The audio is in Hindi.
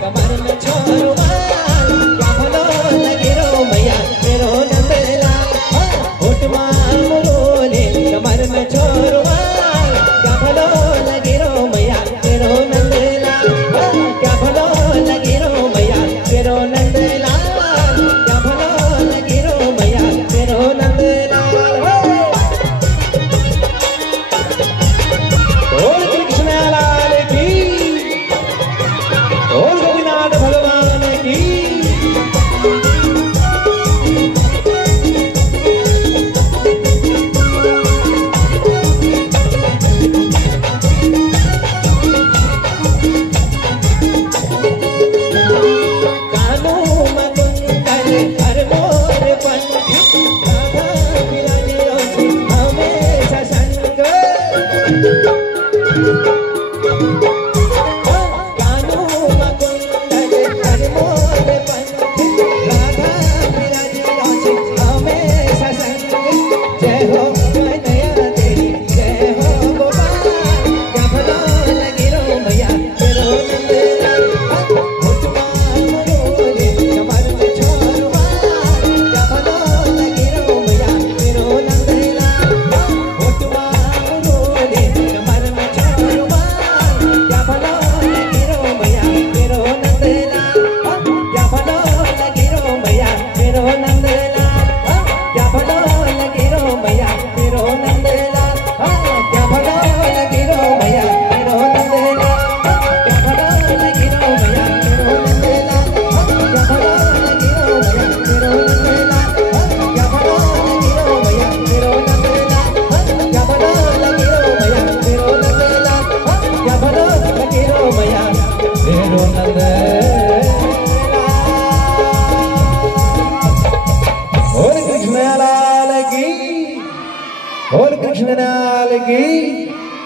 कमर में छोरो बाल क्या भलो लगे रो मैया मेरो नंदलाल होठ माल मुरोले कमर में छोरो बाल क्या भलो लगे रो मैया मेरो नंदलाल क्या भलो लगे रो मैया मेरो नंदलाल क्या भलो लगे रो मैया मेरो नंदलाल और कृष्ण लाल की